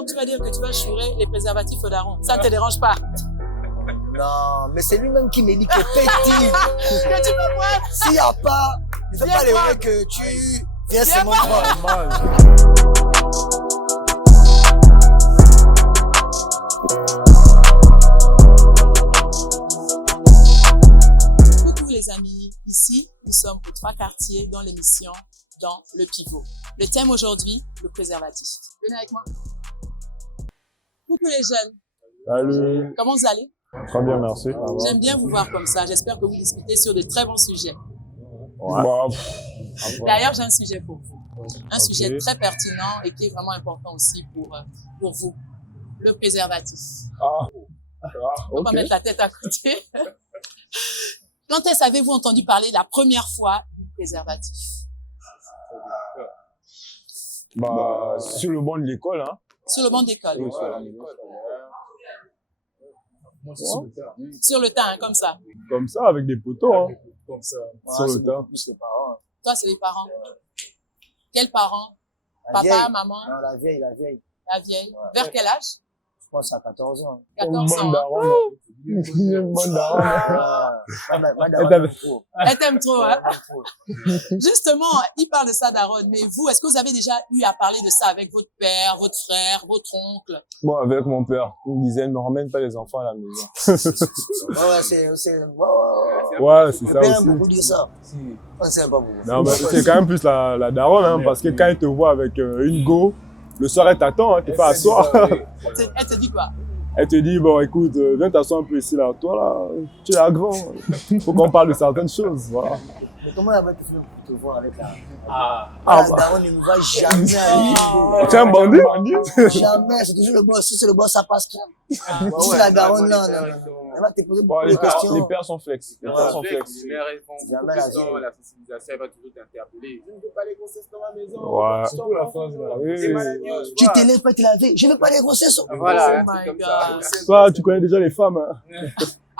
Donc tu vas dire que tu vas chourer les préservatifs au daron. Ça ne te dérange pas? Non, mais c'est lui-même qui me dit que petit. Que tu peux boire. S'il n'y a pas, ne fais pas les vrai que tu viens seulement prendre. Coucou les amis, ici nous sommes aux 3 quartiers dans l'émission Dans le Pivot. Le thème aujourd'hui, le préservatif. Venez avec moi. Coucou les jeunes. Salut. Comment vous allez? Très bien, merci. J'aime bien vous voir comme ça. J'espère que vous discutez sur de très bons sujets. Ouais. D'ailleurs, j'ai un sujet pour vous. Un Ok. sujet très pertinent et qui est vraiment important aussi pour vous. Le préservatif. On va Ok. mettre la tête à côté. Quand est-ce avez-vous entendu parler la première fois du préservatif? Bah, sur le banc de l'école, hein. Sur le banc d'école. Oui, sur la l'école. Sur le tas, hein, comme ça. Comme ça, avec des poteaux, hein. Comme ça. Sur le tas. Plus les parents. Toi, c'est les parents. Quels parents? La Papa, vieille. maman, Non, la vieille. la vieille. Vers quel âge? Je pense à 14 ans. 14 ans. Une Hein? bonne daronne. Madame, trop. Elle t'aime trop, hein? Madame, trop. Justement, il parle de ça, Daron. Mais vous, est-ce que vous avez déjà eu à parler de ça avec votre père, votre frère, votre oncle? Moi, avec mon père, il me disait, ne me ramène pas les enfants à la maison. Ouais, c'est, Ouais, c'est ça on aime aussi. beaucoup dire ça. On ne sait pas beaucoup. Non, mais c'est quand même plus la daronne, hein, parce que quand il te voit avec une go, le soir, elle t'attend, hein, tu fais asseoir. Elle te dit quoi? Elle te dit, bon, écoute, viens t'asseoir un peu ici, là. Toi, là, tu es là grand. Faut qu'on parle de certaines choses, voilà. Mais comment elle va te faire pour te voir avec la... Ah, La bah. daronne ne nous va jamais aller. Tu es un bandit? Jamais, c'est toujours le boss. Si c'est le boss, ça passe crème. Si la daronne, non. Elle va te poser Bon, beaucoup de les questions. pères sont flex. Les pères sont flex. Les mères, elles font Jamais beaucoup la plus dans vie. la sensibilisation, elle va toujours t'interpeller. Je ne veux pas les grossesses dans ma maison. Ouais. Surtout la phase, là. Oui. C'est maladie, Tu te lèves pas te laver. Je veux pas les grossesses. Voilà, Oh c'est my comme God. ça. Toi, tu connais déjà les femmes, hein.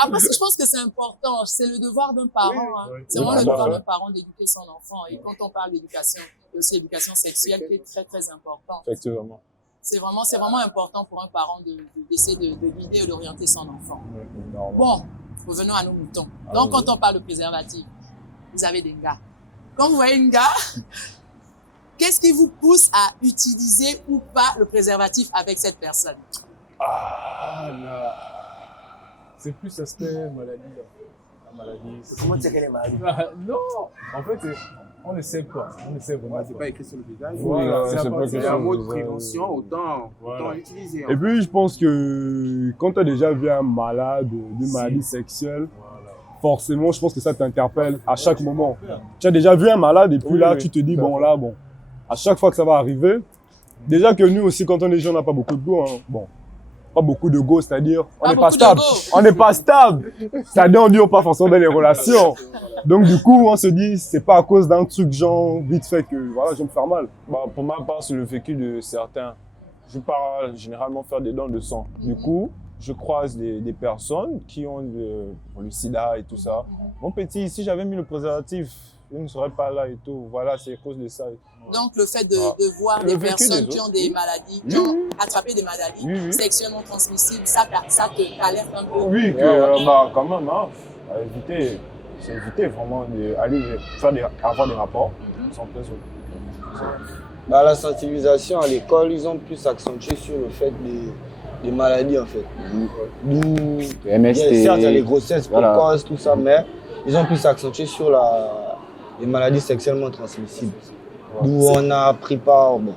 Après, je pense que c'est important. C'est le devoir d'un parent. Hein. C'est vraiment Oui, le tout à devoir fait. d'un parent d'éduquer son enfant. Et quand on parle d'éducation, il y a aussi l'éducation sexuelle qui est très, très importante. Effectivement. C'est vraiment important pour un parent d'essayer de guider ou d'orienter son enfant. Bon. Bon, revenons à nos moutons. Ah Donc, oui. quand on parle de préservatif, vous avez des gars. Quand vous voyez une gars, qu'est-ce qui vous pousse à utiliser ou pas le préservatif avec cette personne? Ah là, c'est plus l'aspect maladie là. La maladie. Comment tu sais qu'elle est malade? Non, en fait, on ne sait pas. On ne sait vraiment Ouais, c'est pas. pas écrit sur le visage. Voilà, c'est à pas partir- C'est question un mot de de- prévention, autant Voilà. l'utiliser. Et puis, je pense que quand tu as déjà vu un malade d'une Si. maladie sexuelle, Voilà. forcément, je pense que ça t'interpelle à chaque moment. Tu as déjà vu un malade et puis Oui, là, oui, tu te dis, tout à bon, fait. là, bon, à chaque fois que ça va arriver, déjà que nous aussi, quand on est jeune, on n'a pas beaucoup de go, hein. Bon, pas beaucoup de go, c'est-à-dire, on Pas n'est pas beaucoup de stable. go. On n'est pas stable. C'est-à-dire, on dure pas forcément dans les relations. Donc, du coup, on se dit, c'est pas à cause d'un truc genre, vite fait que, voilà, je vais me faire mal. Bah, pour ma part, c'est le vécu de certains. Je pars généralement faire des dons de sang. Du coup, je croise des personnes qui ont le sida et tout ça. Mon petit, si j'avais mis le préservatif, je ne serais pas là et tout. Voilà, c'est à cause de ça. Donc, le fait de voir Le des vécu personnes des qui ont autres. des maladies, qui Oui, ont oui. attrapé des maladies Oui, oui. sexuellement transmissibles, ça te alerte un peu. Oui, que, bah, quand même, hein, c'est éviter vraiment d'aller avoir des rapports sans pression. Bah, la sensibilisation à l'école, ils ont plus accentué sur le fait des maladies en fait. D'où MST. certes il y a les grossesses Voilà. précoces, tout ça, mais ils ont plus accentué sur les maladies sexuellement transmissibles. D'où on a pris part, bon,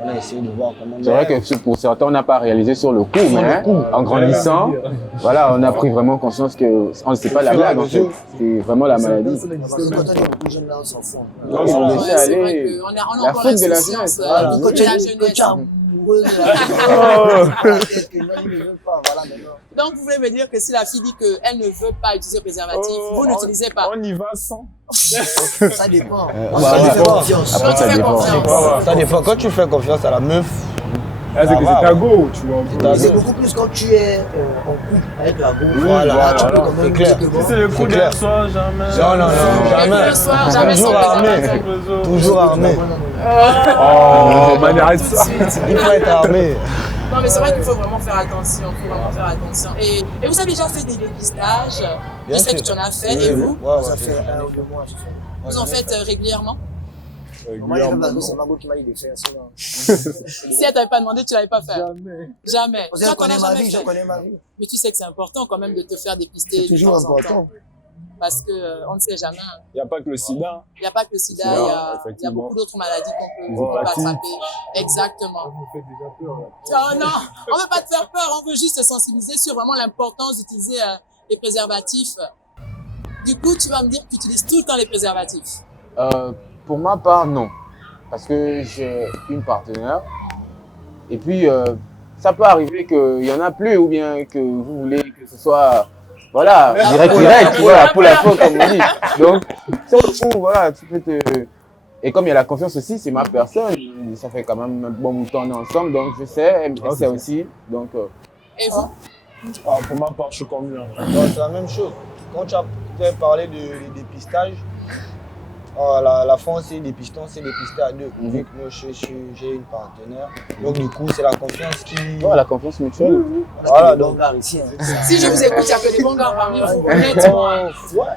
on a essayé de voir comment. C'est vrai que pour certains, on n'a pas réalisé sur le coup, mais hein, en grandissant, voilà, on a pris vraiment conscience que c'est pas la blague en fait, c'est vraiment la maladie. Parce que quand on est beaucoup jeune, là, on s'en fout. Donc, ils ont Ouais, laissé c'est vrai aller. qu'on a la encore faute de la l'insouciance jeunesse. Voilà, de quand tu la es jeunesse. amoureux de la peut-être que non, il ne veut pas, voilà, maintenant. Donc, vous voulez me dire que si la fille dit qu'elle ne veut pas utiliser le préservatif, vous n'utilisez pas. On y va sans. Ça dépend. Bah, Ça ouais. dépend. Confiance. Après, Quand tu ça fais dépend. confiance. Ça dépend. Quand tu fais confiance à la meuf, Là, c'est que c'est ta go, tu vois. C'est beaucoup plus quand tu es en couple avec la go. Oui, Voilà, là, tu peux voilà, quand même c'est clair. dire que bon, Si c'est le coup d'un soir, jamais. Non, non, non, jamais. Le soir, jamais sans Toujours armé. préservatif. Toujours armé. Oh, manière ça. Il faut être armé. Non, mais c'est vrai qu'il faut vraiment faire attention. Il faut vraiment faire attention. Et vous avez déjà fait des dépistages? Je Bien sais sûr. que tu en as fait. Oui, Et oui. vous? Ouais, ça ouais, fait 1 ou 2 mois. j'ai fait. Vous en faites régulièrement? Moi, c'est Margot qui m'a dit de faire ça. Si elle t'avait pas demandé, tu l'avais pas fait? Jamais. Jamais. Parce que Toi, je t'en as connais ma jamais vie, je fait. connais ma vie. Mais tu sais que c'est important quand même de te faire dépister C'est de toujours temps en temps. important. Parce que on ne sait jamais. Il n'y a pas que le sida. Il n'y a pas que le sida, C'est il y vrai, a effectivement. beaucoup d'autres maladies qu'on peut Ouais. attraper. Exactement. Vous me faites déjà peur, là. Oh non, on ne veut pas te faire peur, on veut juste te sensibiliser sur vraiment l'importance d'utiliser les préservatifs. Du coup, tu vas me dire que tu utilises tout le temps les préservatifs. Pour ma part, non. Parce que j'ai une partenaire. Et puis, ça peut arriver qu'il y en a plus ou bien que vous voulez que ce soit, voilà, direct, tu vois, pour la faute, comme on dit. Donc, sur le coup, voilà, tu peux te... Et comme il y a la confiance aussi, c'est ma personne. Ça fait quand même un bon bout de temps on est ensemble, donc je sais, elle sait aussi. Donc, Et vous? Ah, pour ma part, je suis convenu. Donc, c'est la même chose. Quand tu as parlé de dépistage, la France, c'est dépistant, c'est dépisté à deux. Vu que moi, j'ai une partenaire. Donc, du coup, c'est la confiance qui. voilà, la confiance mutuelle. Voilà, Donc, donc. là, ici, hein. Si je vous écoute, il n'y a que des bons gars parmi vous, honnêtement. Ouais,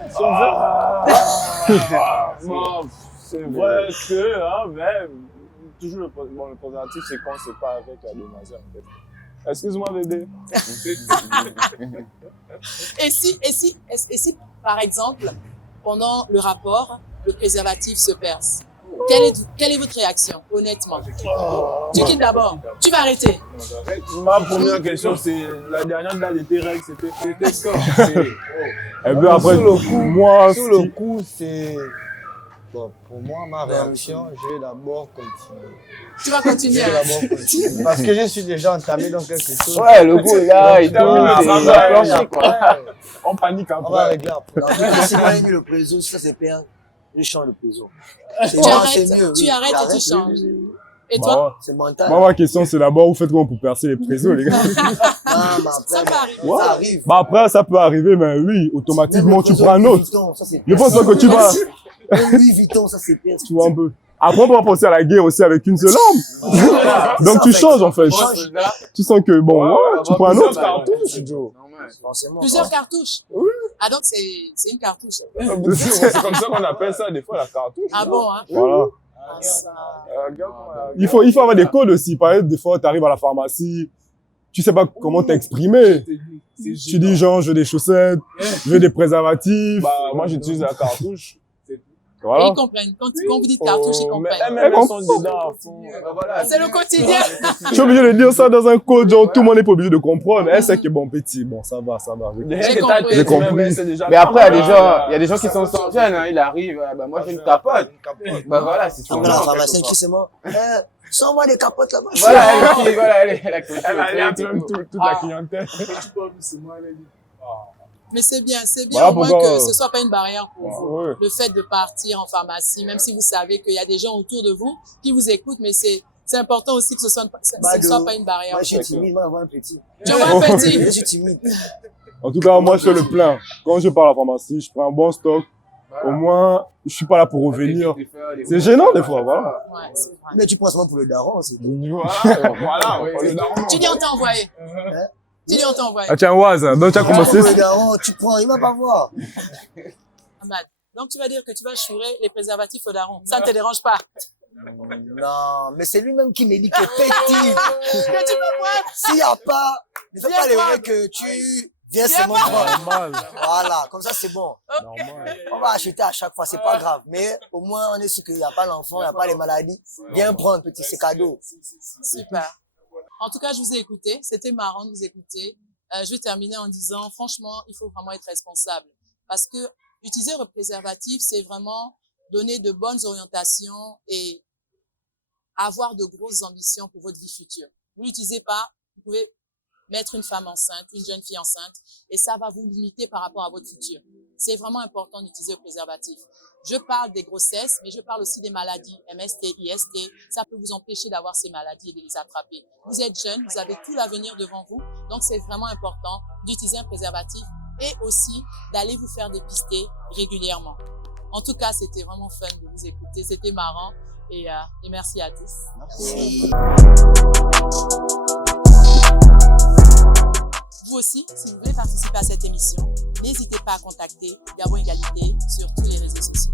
si on veut. Bon, c'est vrai que, hein, mais toujours le préservatif, c'est quand c'est pas avec la demoiselle, en fait. Excuse-moi, bébé. Et si, par exemple, pendant le rapport, le préservatif se perce, quelle est votre réaction, honnêtement? Tu quittes d'abord. Tu vas arrêter. Ma première question, c'est la dernière date de tes règles, c'était quand? Et puis Sous après, le coup, moi, Sous le coup, c'est. Bon, pour moi, ma réaction, je vais d'abord continuer. Tu vas continuer. Je vais d'abord continuer. Parce que je suis déjà entamé dans quelque chose. Ouais, le goût est là et tout, terminé, ça c'est va, planché, quoi. on panique On va après. régler après. En tout cas, si moi, j'ai mis le préso, si ça c'est pire, je change le préso. C'est Tu moi, arrêtes, c'est mieux. tu oui. arrêtes et tu J'arrête, changes. oui, oui, oui. Et toi? C'est mental. Moi, ma question, c'est d'abord, vous faites comment pour percer les présos, les gars? Non, mais Ça après, peut arriver. Ouais. ça arrive. Bah après, ça peut arriver, mais oui, automatiquement, Même le tu préso prends un Louis autre. Vuitton, ça, c'est Je pire. pense pas que tu vas, Même Louis Vuitton, ça c'est pire. tu vois un peu. Après, on peut penser à la guerre aussi avec une seule arme. Donc Ça, tu fait, changes, en fait. change. Tu sens que, bon, ouais, tu prends un autre. cartouches, Joe. Forcément. Plusieurs cartouches. Ah donc c'est une cartouche. C'est comme ça qu'on appelle ça, des fois, la cartouche. Ah bon, hein? Voilà. Ah, ça. Il faut avoir des codes aussi. Par exemple, des fois, tu arrives à la pharmacie, tu sais pas comment t'exprimer. Tu dis, genre, je veux des chaussettes, je veux des préservatifs. Bah, moi, j'utilise la cartouche. Et Voilà. ils comprennent. Quand vous dites cartouche, ils comprennent. Elles sont dedans à fond. C'est le quotidien. Je suis obligé de dire ça dans un code, genre, tout le monde n'est pas obligé de comprendre. Elle sait que bon, petit, bon, ça va. J'ai compris. J'ai compris. Mais après, il y a des gens qui sont sans gêne, hein. Il arrive, bah, moi j'ai une capote. Bah voilà, c'est ça. Après, la pharmacienne qui se ment. Sans-moi des capotes là-bas. Voilà, elle a Elle a même toute la clientèle. Mais c'est bien Voilà au moins pourquoi, que ce soit pas une barrière pour vous. Ouais. Le fait de partir en pharmacie, même si vous savez qu'il y a des gens autour de vous qui vous écoutent, mais c'est important aussi que ce soit pas une barrière. Moi, je suis timide, moi, avoir un petit. Tu vois un petit. Je suis timide. En tout cas, moi, je fais le plein. Quand je pars à la pharmacie, je prends un bon stock. Au moins, je suis pas là pour revenir. C'est gênant, des fois, voilà. Ouais, c'est vrai. Mais tu prends seulement pour le daron, c'est tout. Voilà. Le daron. Tu dis on t'a envoyé. Tu dis on t'a envoyé. Ah, tiens, Waz, donc tu as commencé. Pour le daron, tu prends, il va pas voir. Ahmad. Donc tu vas dire que tu vas chourer les préservatifs au daron. Ça ne te dérange pas. Non, mais c'est lui-même qui me dit que petit. Que tu peux voir. S'il n'y a pas, ne fais Viens pas les prendre. vrai que tu viens seulement prendre. Voilà, comme ça c'est bon. On va acheter à chaque fois, c'est pas grave. Mais au moins on est sûr qu'il n'y a pas l'enfant, il n'y a pas les maladies. Viens prendre, petit, c'est cadeau. Super. En tout cas, je vous ai écouté. C'était marrant de vous écouter. Je vais terminer en disant, franchement, il faut vraiment être responsable. Parce que utiliser le préservatif, c'est vraiment donner de bonnes orientations et avoir de grosses ambitions pour votre vie future. Vous l'utilisez pas, vous pouvez mettre une femme enceinte, une jeune fille enceinte, et ça va vous limiter par rapport à votre futur. c'est vraiment important d'utiliser le préservatif. Je parle des grossesses, mais je parle aussi des maladies, MST, IST. Ça peut vous empêcher d'avoir ces maladies et de les attraper. Vous êtes jeune, vous avez tout l'avenir devant vous, donc c'est vraiment important d'utiliser un préservatif et aussi d'aller vous faire dépister régulièrement. En tout cas, c'était vraiment fun de vous écouter, c'était marrant et merci à tous. Merci. Vous aussi, si vous voulez participer à cette émission, n'hésitez pas à contacter Gabon Égalité sur tous les réseaux sociaux.